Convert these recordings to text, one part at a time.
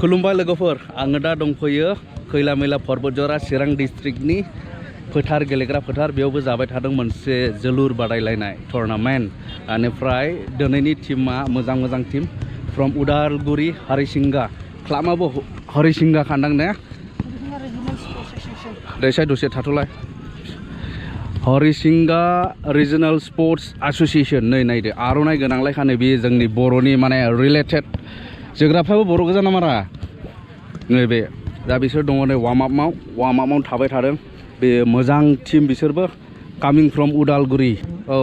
खुलुमबाय लोगोफोर आङो दा दंफैयो खैलामैला परबतजरा चिरां डिस्ट्रिक्टनि फोथार गेलेग्रा फोथार बेयावबो जाबाय थादों मोनसे जोलुर बादायलायनाय टुर्नामेन्ट बेनिफ्राय दिनैनि टीमा मोजां टीम फ्रम उदालगुरि हरिसिंगा क्लाबाबो हरिसिंगा खानदां ने दसे थाथ'लाय हरिसिंगा रिजनल स्पोर्ट्स एसोसिएशन नै नायदो आर'नाइ गोनांलायखानो बेयो जोंनि बर'नि माने रिलेटेड जोग्राफ्राबो बर' गोजा नामारा नैबे दा बिसोर दङ नै वार्म आपआव थाबाय थादों बे मोजां टीम बिसोरबो कामिं फ्रम उदालगुरि औ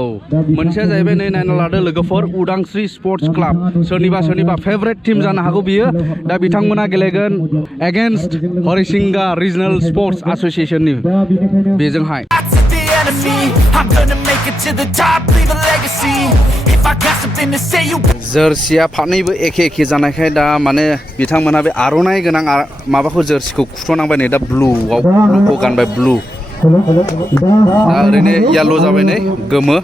मोनसेया जाहैबाय नै नायना लादो लोगोफोर उदांस्रि स्पोर्ट्स क्लाब सोरनिबा फेभरेट टीम जानो हागौ बियो दा बिथांमोना गेलेगोन एगेन्स्ट हरिसिंगा रिजनल स्पोर्ट्स एसोसिएशननि बेजोंहाय जर्सिया फारनैबो एखे जानायखाय दा माने बिथांमोना बे आर'नाइ गोनां माबाखौ जर्सिखौ खुथ'नांबाय नै दा ब्लुखौ गानबाय ब्लु दा ओरैनो येल्ल' जाबाय नै गोमो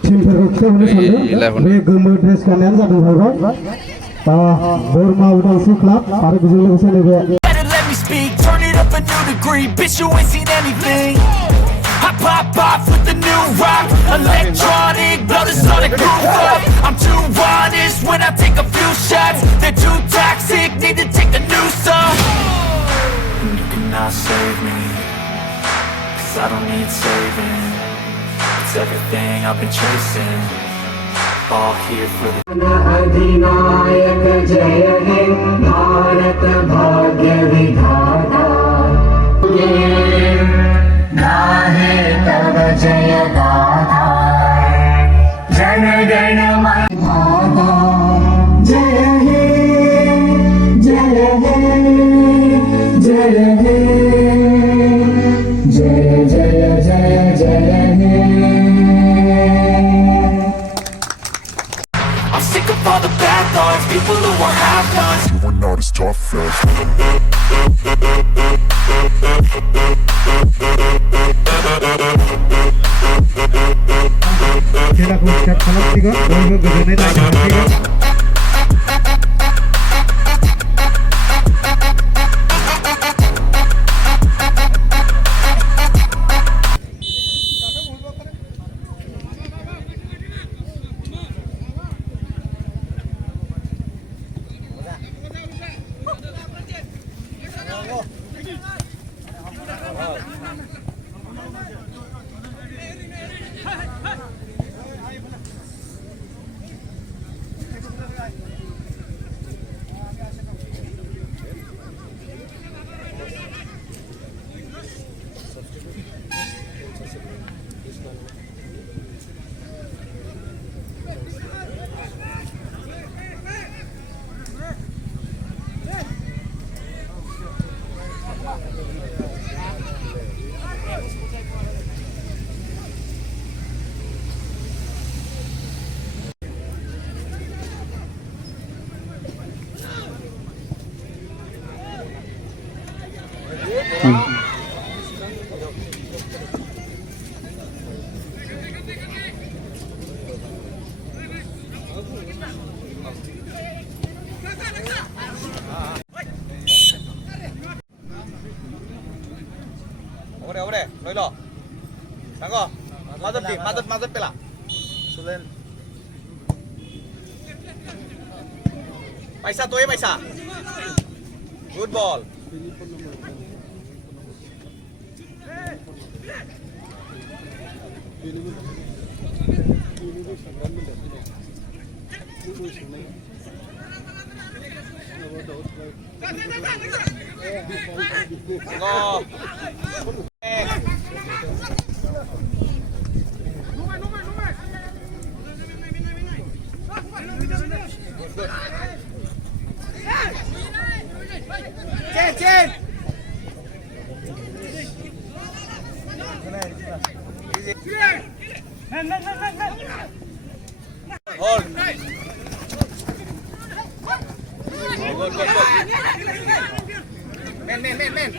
गोमो ड्रेस गाननायानो जादों जाहैबाय बोरमा उदांस्रि क्लाब आरो बेजों लोगोसे नैबे I pop off with the new rock, electronic, blow the sonic groove up. I'm too honest when I take a few shots. They're too toxic, need to take a new song. You cannot save me, 'cause I don't need saving. It's everything I've been chasing, all here for the Adhinayak Jaya He Bharat Bhagya Vidhata Nahe Tav Jaya Gatha Jana Gana Madhata Jaya He Jaya He Jaya He Jaya Jaya Jaya Jaya He. I'm sick of all the bad thoughts, people who are half-nots. You are not as tough as खेलाखौ start खालामसिगोन बयबो गोजोनै नायनो Ore, Loilo. Tanggo. Mazat pela. Sulen. Paisa toy paisa. Good ball. Go. Chen. Hold. Good. Men.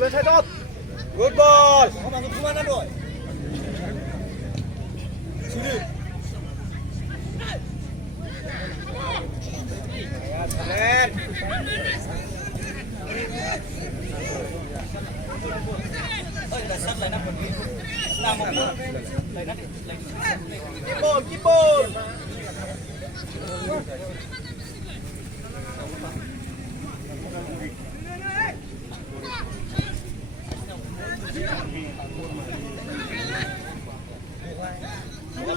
Good ball. Không masuk kemana boy? Sini. Keren. Keep on.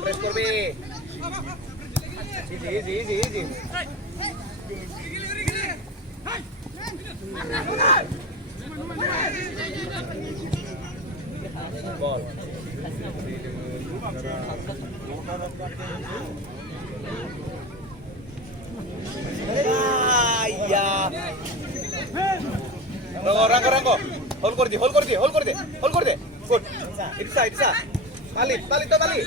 Press করবে easy ball ya rango hold করে দে good itsa balik to balik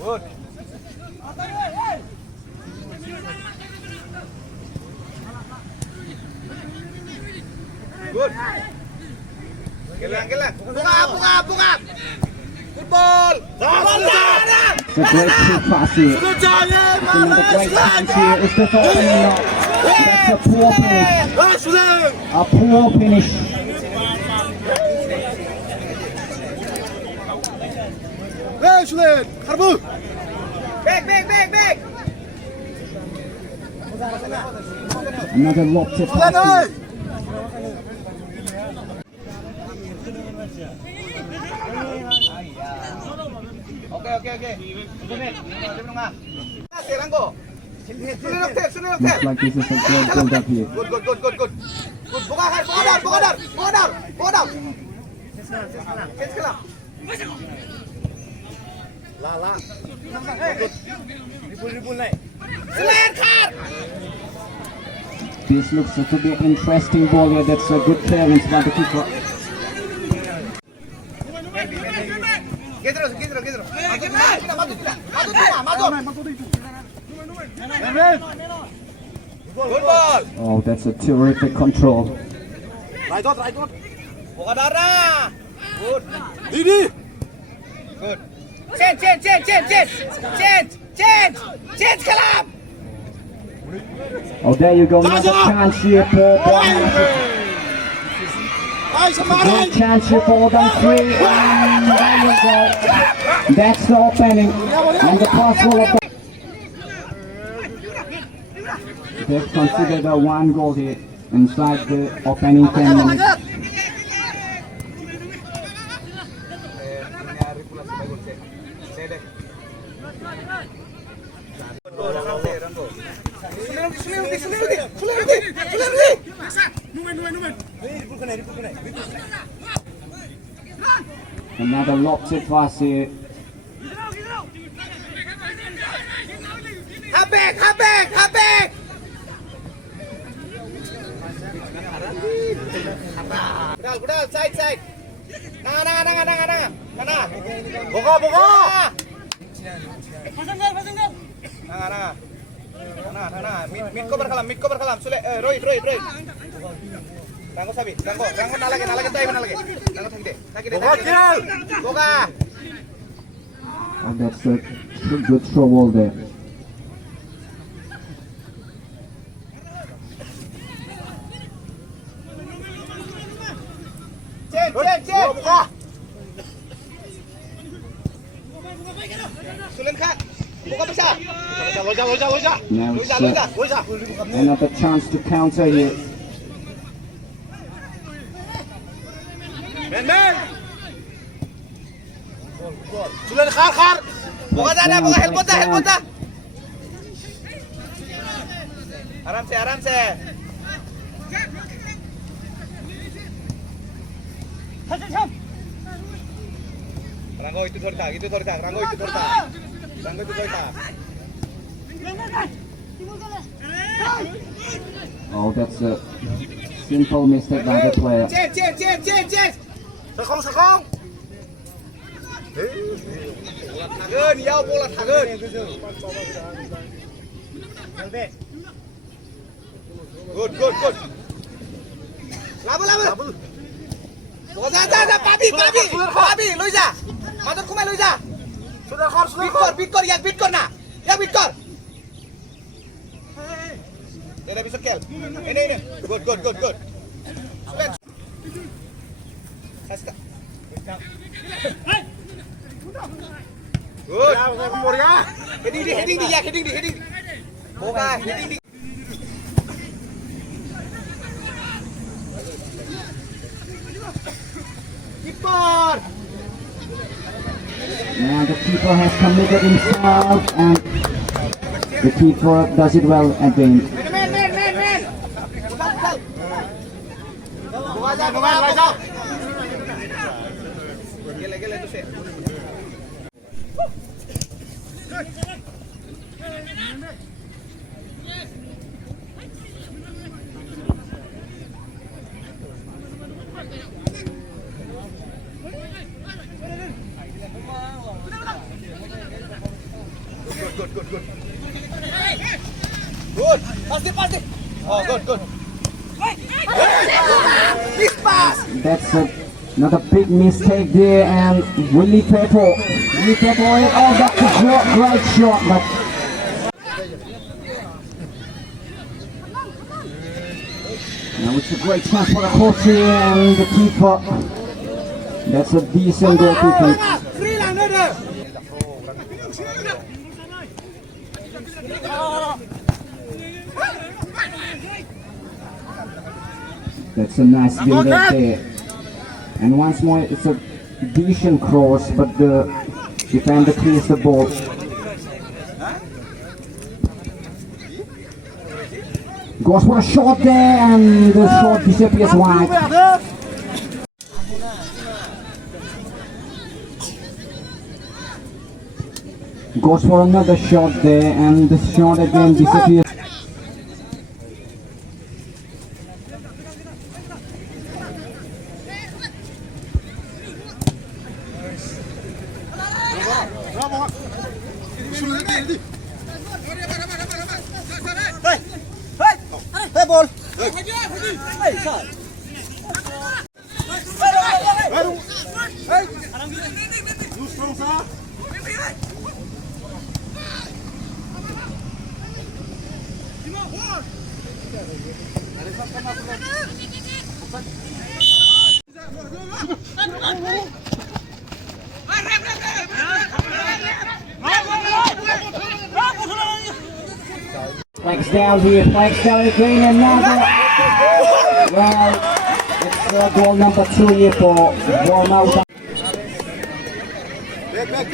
good good gelang buka good ball It's a great kick pass here. Another great chance here. Is this opening up? That's a poor finish. A poor finish. Back. Another lofted pass here. Okay. Ranggo. Sunil. Looks like this is a great build up here. Good. Buka dar. Kes kelam. La. Ribul naik. Selain khar. This looks to be an interesting ball here. That's a good clearance by the keeper. Get terus. Maju. Good ball. Oh, that's a terrific control. Right out. Buka darah. Good. Ini. Good. Change kelam. Oh, there you go. Another chance here for Barama. Great chance here for Undangshri. And there you go. That's the opening. And the pass will open. They've considered a one goal here inside the opening 10 minutes. Another lofted pass here. Half back. Pedal, side. Mana. Buka. Nah. Mid cover kalam. Sule, Roy. Ranggo sabi. Ranggo nalage tayo nalage. Ranggo sakit. Buka. And that's a good throw ball there. Change. Buka. Sulen khat. Buka Baksa. Now it's another chance to counter here. Men. Sulen khar. Buka helpot dah. Aram se. Ranggo itu thorta. Oh, that's a simple mistake by the player. Change. Sekong. Thagân, yao bola thagân. Good, good, good. Labu. Ra, Papi, lùi ra. Madon kumai lùi ra. Beat kor, yak beat kor. Dia bisa kel. Ini. Good. Spend. Saska. Good. Heading di. Boga, heading di. Keeper. And the keeper has committed himself, and the keeper does it well again. Man. Go out. Gila tu set. Good. Pass it. Oh, good. This pass. That's another big mistake there, and Willie Peppo. Oh, that's a great shot, but now it's a great chance for the coach here, and the keeper. That's a decent goalkeeper. That's a nice build up there. And once more, it's a decent cross, but the defender clears the ball. Goes for a shot there, and the shot disappears wide. Goes for another shot there, and the shot again disappears. Hey, ball. Flags down here, flags down again, another. Well, it's goal number 2 here for Barama. Back.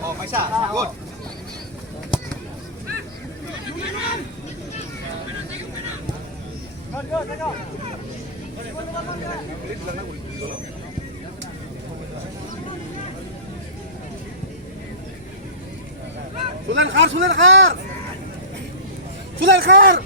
Oh, Maisa. Good. Sudah khar.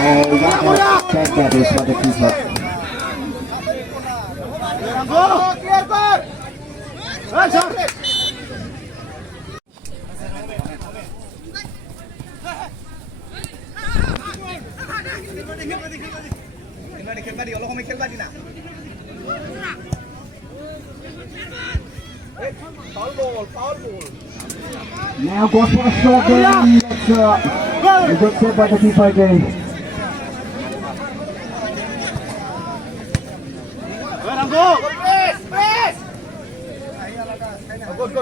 Oh, what a check that is for the keeper. Now goes for a shot there, and that's a good save by the keeper again. Press. Good.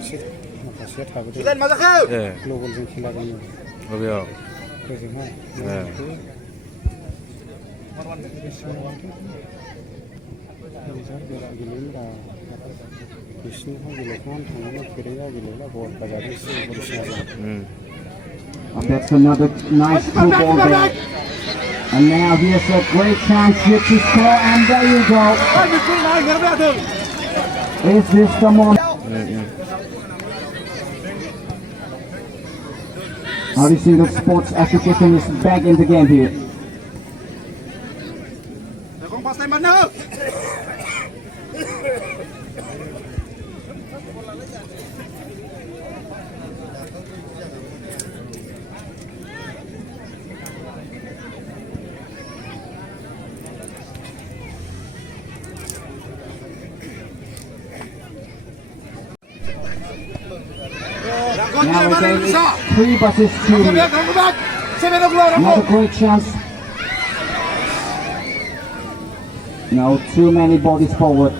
मोनसे माखासेया थाबोदों सुलेन माजाखौ ग्लबेलजों खेला दङ बबेयाव ओजोंहाय reserve गेलेयोब्रा बिसिनिहाय गेलेखांनानै थांनानै खेरेगा गेलेला बल बाजारजों हरिसिंगाजों That's another nice through ball there. And now here's a great chance here to score, and there you go. Is this the moment? Harisinga Sports Association is back in the game here. Now again, it's 3 versus 2. Another great chance. Now too many bodies forward.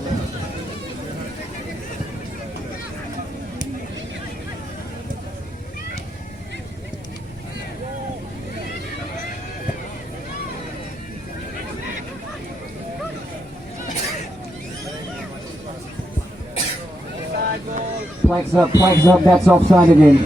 Flags up, that's offside again.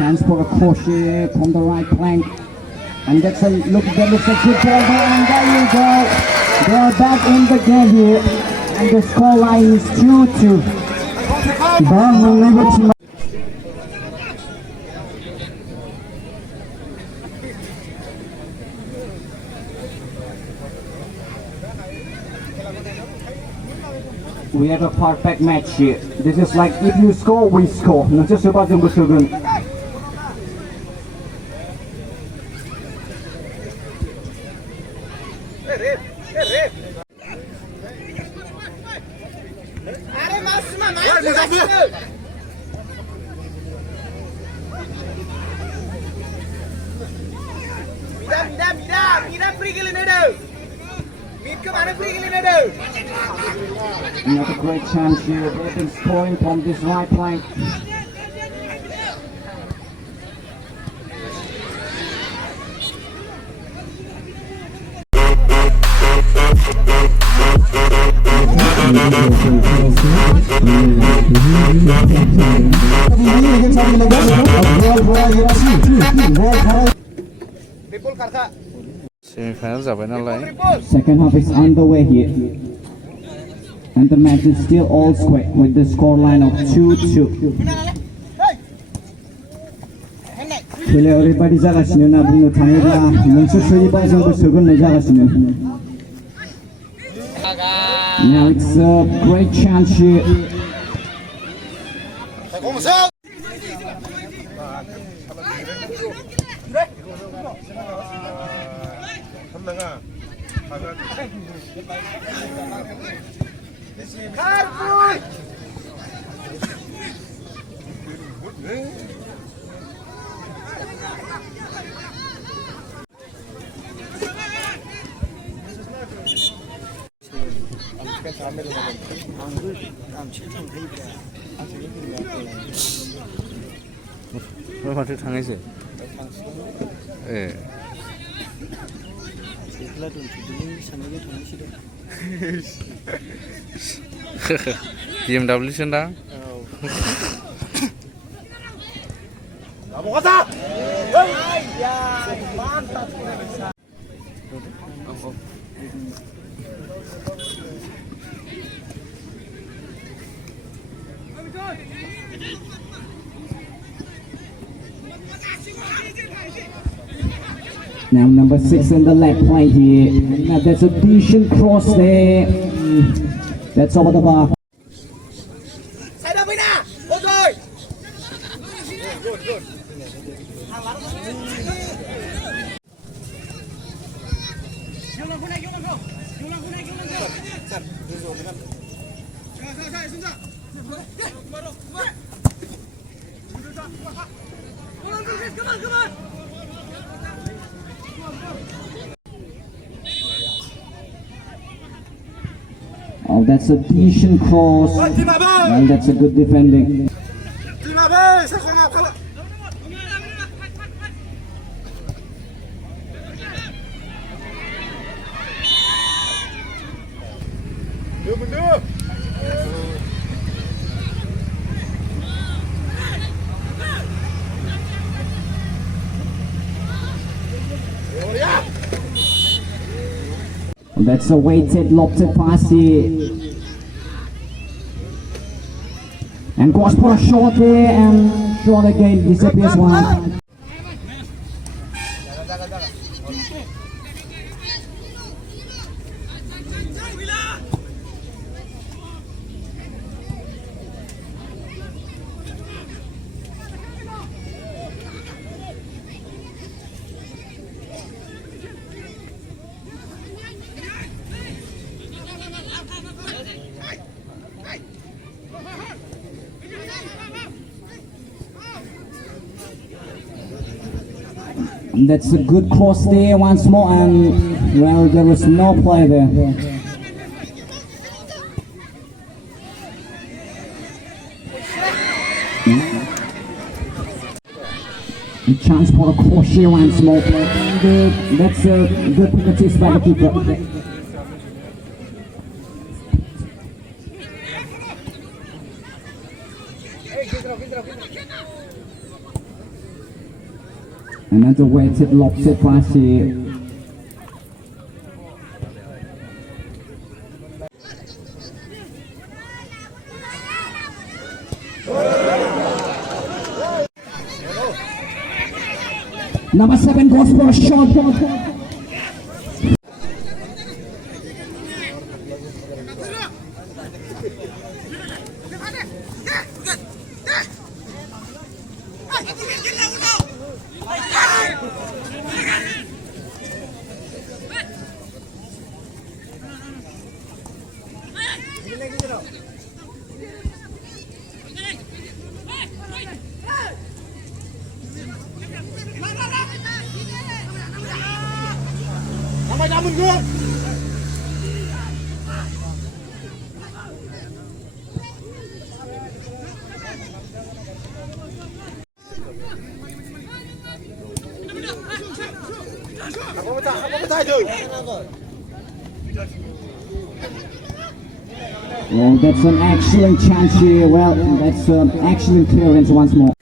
Chance for a crochet from the right flank. And that looks a good ball there, and there you go. They're back in the game here. And the score line is 2-2. Barama. We have a perfect match here. This is like if you score, we score. Not just about the Musugun. Another great chance here. They've been scoring from this right flank. Semi-final जाबाय नालाय. Second half is underway here. And the match is still all square with the scoreline of 2-2. खेलाया ओरैबायदि जागासिनो होनना बुंनो थाङोब्ला मोनसे सोयोबा जोंबो सोगोन जागासिनो. Now it's a great chance here. माथो थाङैसो ए BMW sih dah. Now number 6 in the left play here. Now there's a decent cross there. That's over the bar. Sai đâu Vina? Ôi rồi. Oh, that's a decent cross. Well, that's a good defending. That's a weighted, lofted pass here. And goes for a shot there, and shot again, disappears one. And that's a good cross there once more, and well, there was no play there. A chance for a cross here once more. And, that's a good penalty by the keeper. Another weighted, lofted pass here. Number 7 goes for a shot. Oh, that's an excellent chance here. Well, that's an excellent clearance once more.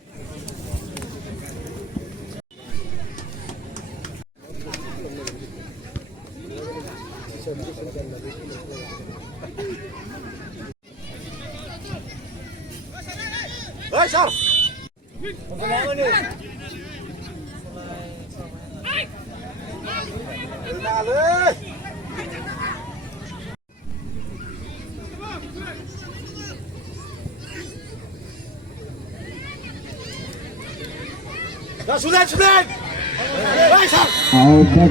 Oh, that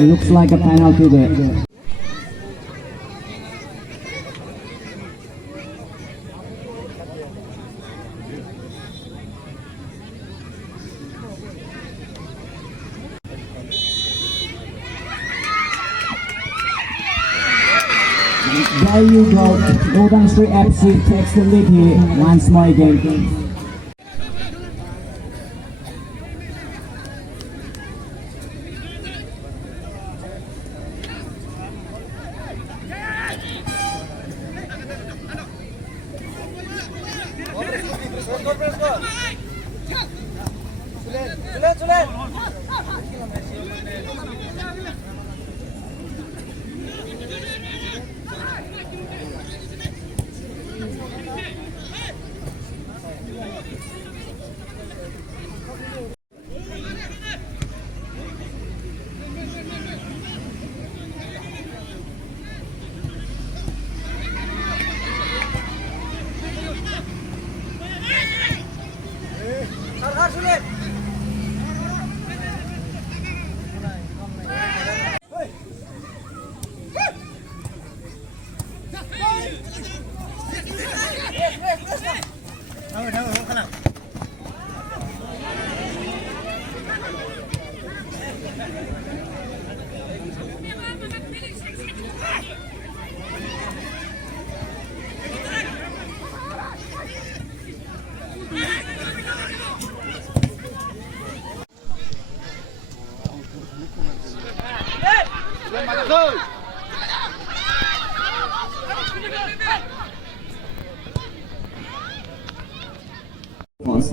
looks like a penalty there. There you go. Undangshri FC takes the lead here once more again.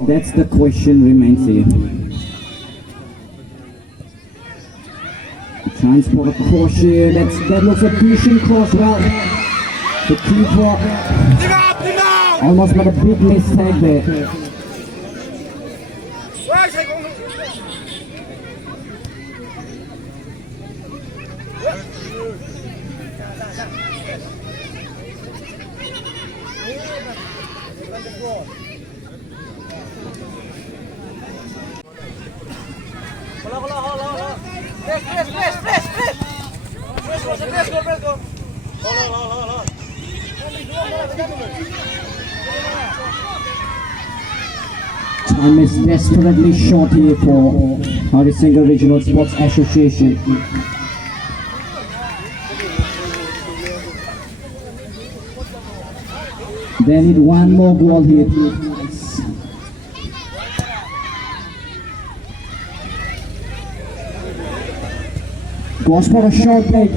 That's the question remains here. Transport across here. That looks a decent cross. Well, the keeper almost got a big mistake there. Time is desperately short here for Harisinga Regional Sports Association. They need one more goal here. Goes for a short play.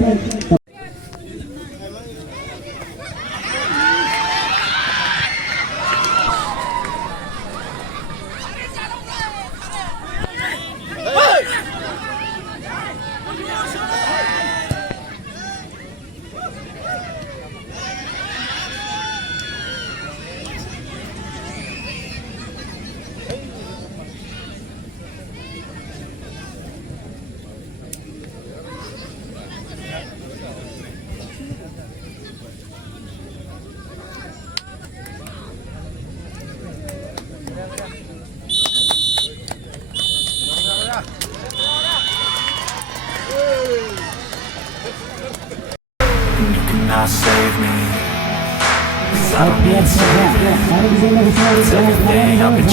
Cannot save me, 'cause I don't need saving. It's everything I've been